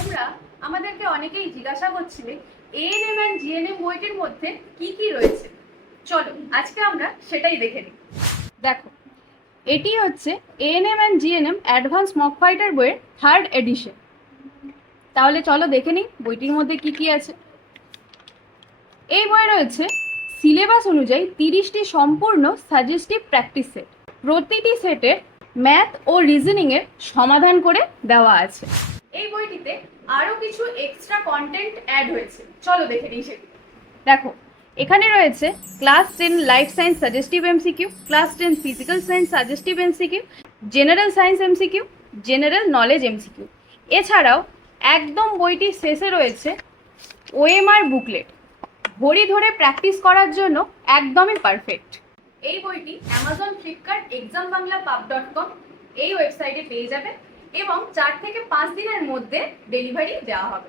তোমরা আমাদেরকে অনেকেই জিজ্ঞাসা করছিলে এএনএম অ্যান্ড জিএনএম বইটির মধ্যে কি কি রয়েছে। চলো আজকে আমরা সেটাই দেখে নিই। দেখো, এটি হচ্ছে ANM and GNM advance mock fighter বইয়ের 3rd এডিশন। তাহলে চলো দেখে নিই বইটির মধ্যে কি কি আছে। এই বইয়ে রয়েছে সিলেবাস অনুযায়ী 30টি সম্পূর্ণ সাজেস্টিভ প্র্যাকটিস সেট। প্রতিটি সেটের ম্যাথ ও রিজনিংয়ের সমাধান করে দেওয়া আছে। এই বইটিতে আরও কিছু এক্সট্রা কন্টেন্ট অ্যাড হয়েছে, চলো দেখে নিই সেটি। দেখো, এখানে রয়েছে class 10 life science suggestive MCQ, class 10 physical science suggestive MCQ, general science MCQ, general knowledge MCQ. এছাড়াও একদম বইটির শেষে রয়েছে ওএমআর বুকলেট, ঘড়ি ধরে প্র্যাকটিস করার জন্য একদমই পারফেক্ট। এই বইটি অ্যামাজন, ফ্লিপকার্ট, exambanglapub.com এই ওয়েবসাইটে পেয়ে যাবে এবং 4 থেকে 5 দিনের মধ্যে ডেলিভারি দেওয়া হবে।